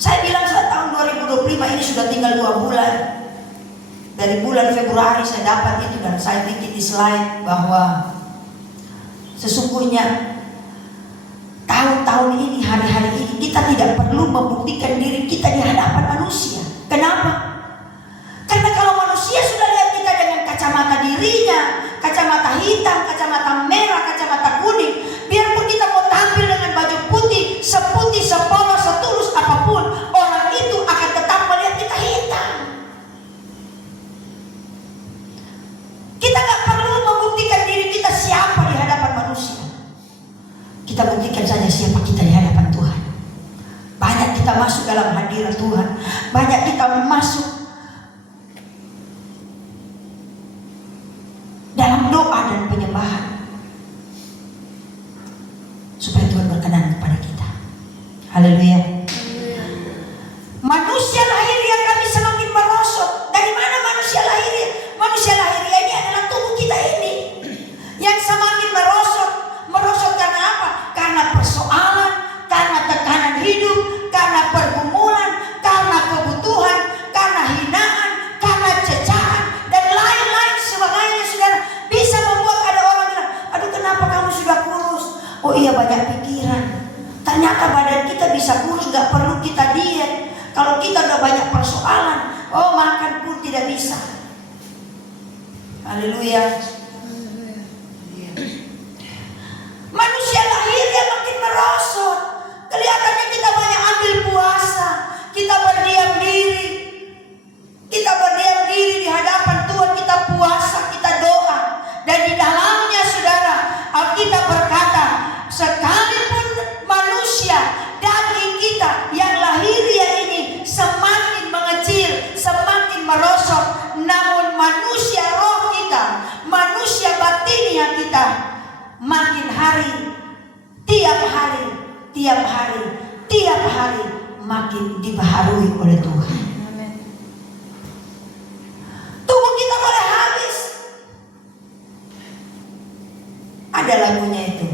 Saya bilang tahun 2025 ini sudah tinggal 2 bulan. Dari bulan Februari saya dapat itu dan saya bikin di slide bahwa sesungguhnya tahun-tahun ini, hari-hari ini kita tidak perlu membuktikan diri kita di hadapan manusia. Kenapa? Karena kalau manusia sudah lihat kita dengan kacamata dirinya, kacamata hitam, kacamata merah, kacamata kuning, biarpun kita mau tampil dengan baju putih, seputih, sepolos, setulus apapun, orang itu akan tetap melihat kita hitam. Kita gak perlu membuktikan diri kita siapa di hadapan manusia. Kita buktikan saja siapa kita di hadapan Tuhan. Banyak kita masuk dalam hadirat Tuhan, banyak kita masuk dalam doa dan penyembahan supaya Tuhan berkenan kepada kita. Haleluya. Manusia lahiriah kami semakin merosot. Dari mana manusia lahiriah? Manusia lahiriah ini adalah tubuh kita ini yang semakin merosot. Merosot karena apa? Karena persoalan, karena tekanan hidup, karena pergumulan, karena kebutuhan, karena hinaan, karena cecaan, dan lain-lain sebagainya. Saudara, bisa membuat ada orang bilang, aduh kenapa kamu sudah kurus? Oh iya, banyak pikiran. Ternyata badan kita bisa kurus, gak perlu kita diet. Kalau kita udah banyak persoalan, oh makan pun tidak bisa. Haleluya. Manusia lahirnya makin merosot. Kelihatannya kita banyak ambil puasa, kita berdiam diri. Kita berdiam diri di hadapan Tuhan, kita puasa, kita doa. Dan di dalamnya saudara, Alkitab berkata, sekalipun manusia daging kita yang lahiriah ini semakin mengecil, semakin merosot, namun manusia roh kita, manusia batiniah kita, makin hari, tiap hari makin dibaharui oleh Tuhan. Amen. Tubuh kita boleh habis. Ada lagunya itu.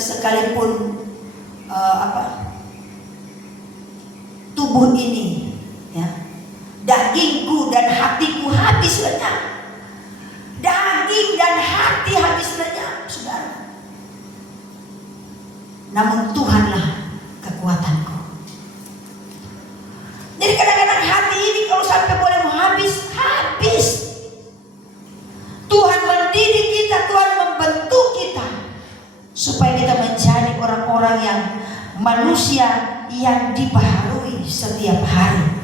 Sekalipun tubuh ini, ya, dagingku dan hatiku habis lenyap. Daging dan hati habis lenyap, saudara. Namun Tuhanlah kekuatanku. Jadi kadang-kadang hati ini kalau sampai boleh mau habis. Tuhan mendidik kita, Tuhan membentuk kita supaya kita menjadi orang-orang yang manusia yang dibaharui setiap hari.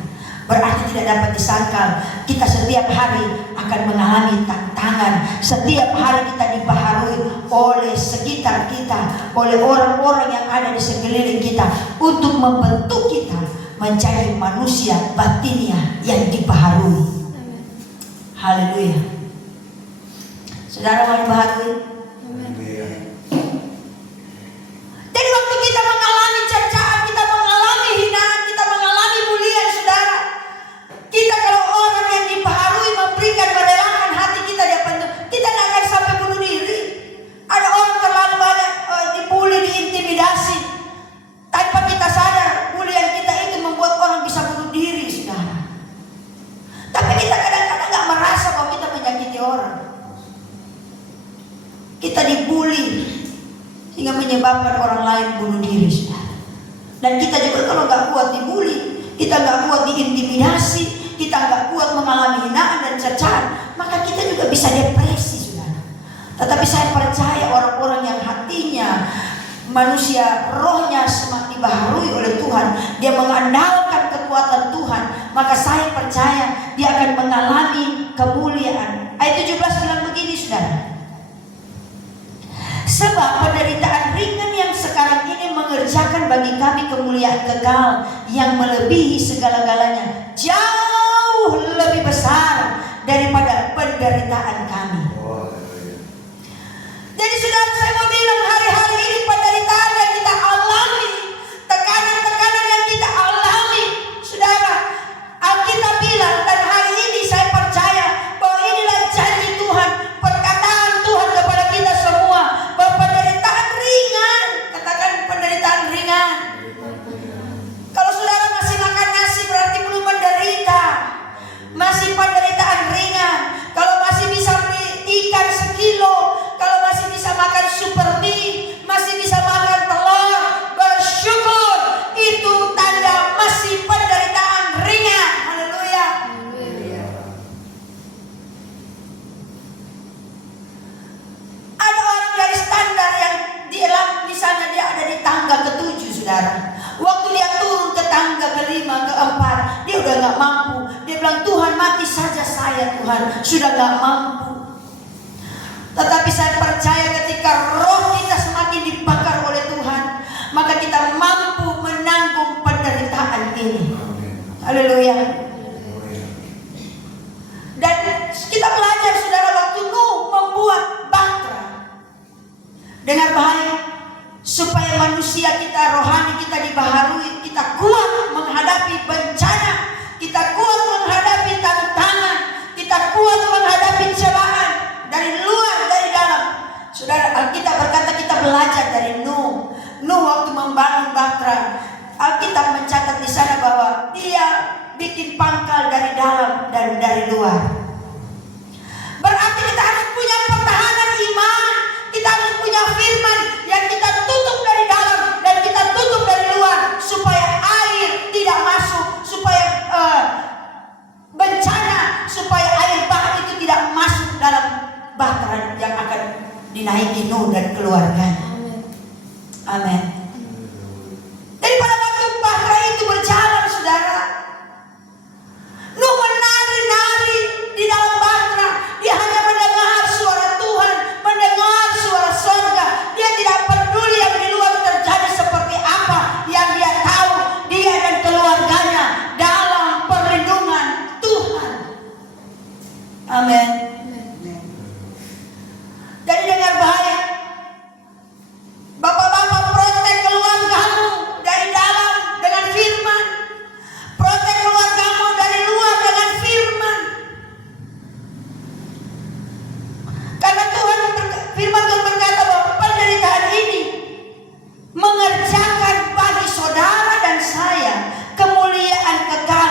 Berarti tidak dapat disangkal kita setiap hari akan mengalami tantangan. Setiap hari kita dibaharui oleh sekitar kita, oleh orang-orang yang ada di sekeliling kita, untuk membentuk kita menjadi manusia batiniah yang dibaharui. Haleluya. Saudara mau dibaharui? Jadi waktu kita mengalami cercaan, kita mengalami hinaan, kita mengalami bulian, saudara, kita kalau orang yang dibaharui memberikan, merelakan hati kita di hadapan Tuhan, kita tidak akan sampai bunuh diri. Ada orang terlalu banyak dibully, diintimidasi, tanpa kita sadar bulian kita itu membuat orang bisa bunuh diri, saudara. Tapi kita kadang-kadang gak merasa bahwa kita menyakiti orang. Kita dibully sehingga menyebabkan orang lain bunuh diri, saudara. Dan kita juga kalau gak kuat dibully, kita gak kuat diintimidasi, kita gak kuat mengalami hinaan dan cercaan, maka kita juga bisa depresi, saudara. Tetapi saya percaya orang-orang yang hatinya, manusia rohnya semakin dibaharui oleh Tuhan, dia mengandalkan kekuatan Tuhan, maka saya percaya dia akan mengalami kemuliaan. Ayat 17 bilang begini, saudara. Sebab penderitaan ringan yang sekarang ini mengerjakan bagi kami kemuliaan kekal yang melebihi segala-galanya, jauh lebih besar daripada penderitaan kami. Jadi saudara, saya mau bilang hari-hari ini penderitaan yang kita alami, tekanan-tekanan yang kita alami, saudara, Alkitab bilang, dan hari ini saya percaya bahwa inilah janji Tuhan, perkataan Tuhan kepada kita semua, bahwa penderitaan ringan, katakan penderitaan ringan. saudara. Waktu dia turun ke tangga kelima, keempat, dia udah gak mampu. Dia bilang, Tuhan mati saja saya Tuhan, sudah gak mampu. Tetapi saya percaya ketika roh kita semakin dibakar oleh Tuhan, maka kita mampu menanggung penderitaan ini. Haleluya. Dan kita belajar saudara, waktu Nuh membuat bahtera. Dengar baik, supaya manusia kita, rohani kita dibaharui, kita kuat menghadapi bencana, kita kuat menghadapi tantangan, kita kuat menghadapi cobaan dari luar, dari dalam. Saudara, Alkitab berkata kita belajar dari Nuh. Nuh waktu membangun bahtera, Alkitab mencatat di sana bahwa dia bikin pangkal dari dalam dan dari luar. Berarti kita harus punya pertahanan iman. Kita harus punya firman yang kita tutup dari dalam dan kita tutup dari luar, supaya air tidak masuk, supaya bencana, supaya air bah itu tidak masuk dalam bahtera yang akan dinaiki Nuh dan keluarganya. Amin. Jadi pada waktu bahtera itu berjalan, saudara, Nuh menari-nari di dalam bahtera. Dia hanya mendengar suara Tuhan, mendengar suara surga. Dia tidak peduli yang di luar terjadi seperti apa. Yang dia tahu, dia dan keluarganya dalam perlindungan Tuhan. Amin. Jadi dengar baik, bapak-bapak, protek keluargamu dari dalam dengan firman, protek keluargamu dari luar dengan firman. Karena firman Tuhan berkata bahwa penderitaan ini mengerjakan bagi saudara dan saya kemuliaan kekal,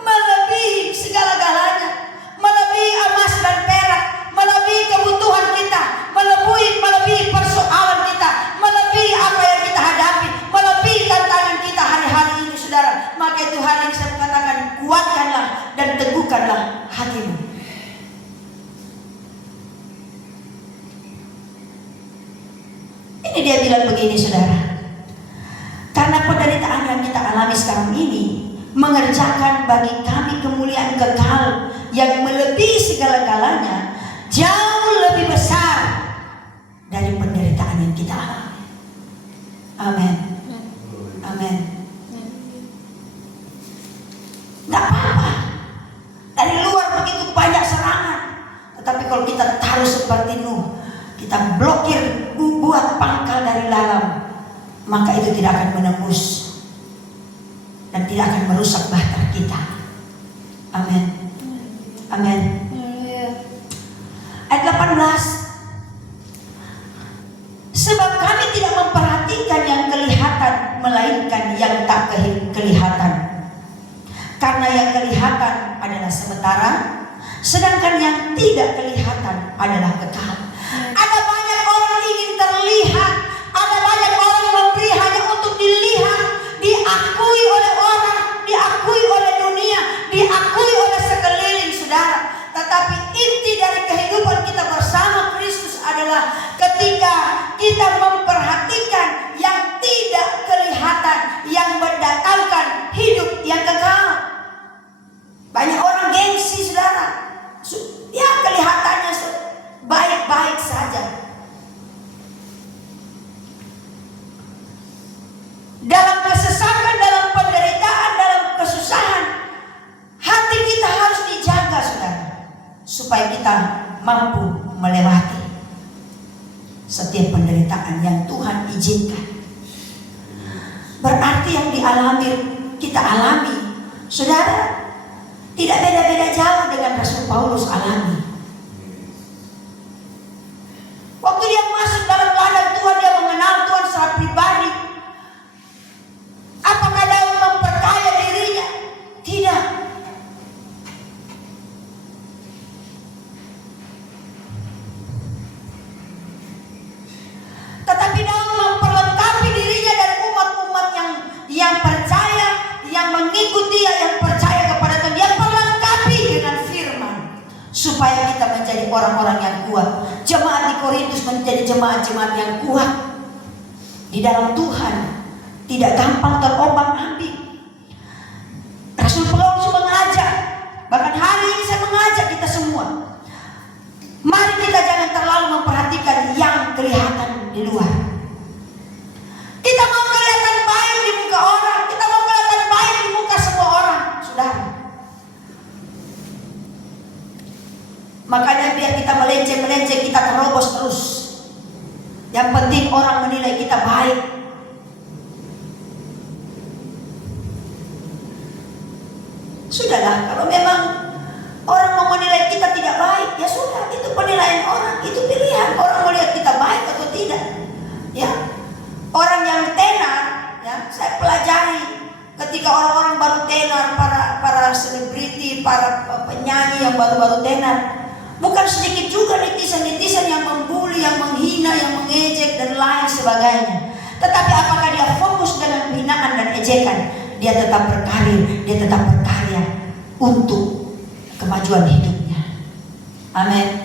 melebihi segala-galanya, melebihi emas dan perak, melebihi kebutuhan kita, melebihi persoalan kita, melebihi apa yang kita hadapi, melebihi tantangan kita hari-hari ini, saudara. Maka itu hari ini saya katakan, kuatkanlah dan teguhkanlah hatimu. Ini dia bilang begini, saudara. Karena penderitaan yang kita alami sekarang ini mengerjakan bagi kami kemuliaan kekal yang melebihi segala-galanya, jauh lebih besar dari penderitaan yang kita alami. Amin. Amin. Tidak apa-apa. Dari luar begitu banyak serangan, tetapi kalau kita taruh seperti Nuh, kita blokir, buat pangkal dari dalam, maka itu tidak akan menembus dan tidak akan merusak bahtera kita. Amin. Amin. Ayat 18. Sebab kami tidak memperhatikan yang kelihatan, melainkan yang tak kelihatan. Karena yang kelihatan adalah sementara, sedangkan yang tidak kelihatan adalah kekal. Ada banyak orang ingin terlihat, ada banyak orang memberi hanya untuk dilihat, diakui oleh orang, diakui oleh dunia, diakui oleh sekeliling, saudara. Tetapi inti dari kehidupan kita bersama Kristus adalah ketika kita memperhatikan yang tidak kelihatan, yang mendatangkan hidup yang kekal. Banyak orang gengsi, saudara. Ya, kelihatannya baik-baik saja. Dalam kesesakan, dalam penderitaan, dalam kesusahan, hati kita harus dijaga, saudara, supaya kita mampu melewati setiap penderitaan yang Tuhan izinkan. Berarti yang dialami, kita alami, saudara, tidak beda-beda jauh dengan Rasul Paulus alami. Waktu dia masuk dalam ladang Tuhan, dia mengenal Tuhan secara pribadi. Apakah Daud memperkaya dirinya? Tidak. Tetapi Daud memperlengkapi dirinya dan umat-umat yang percaya, yang mengikuti dia, yang percaya kepada Tuhan. Dia perlengkapi dengan firman supaya kita menjadi orang-orang yang kuat. Jemaat di Korintus menjadi jemaat-jemaat yang kuat di dalam Tuhan. tidak gampang terombang-ambing. Rasul Paulus mengajak, bahkan hari ini saya mengajak kita semua, mari kita jangan terlalu memperhatikan yang kelihatan di luar. Kita mau kelihatan baik di muka orang, kita mau kelihatan baik di muka semua orang, saudara. Makanya biar kita melenceng, kita terobos terus. Yang penting orang menilai kita baik. Sudahlah, kalau memang orang mau menilai kita tidak baik, ya sudah, itu penilaian orang, itu pilihan orang melihat kita baik atau tidak. Ya, orang yang tenar, ya, saya pelajari ketika orang-orang baru tenar, para selebriti, para penyanyi yang baru-baru tenar, bukan sedikit juga netizen-netizen yang membuli, yang menghina, yang mengejek dan lain sebagainya. Tetapi apakah dia fokus dengan hinaan dan ejekan? Dia tetap berkarir, dia tetap berkarya untuk kemajuan hidupnya. Amin.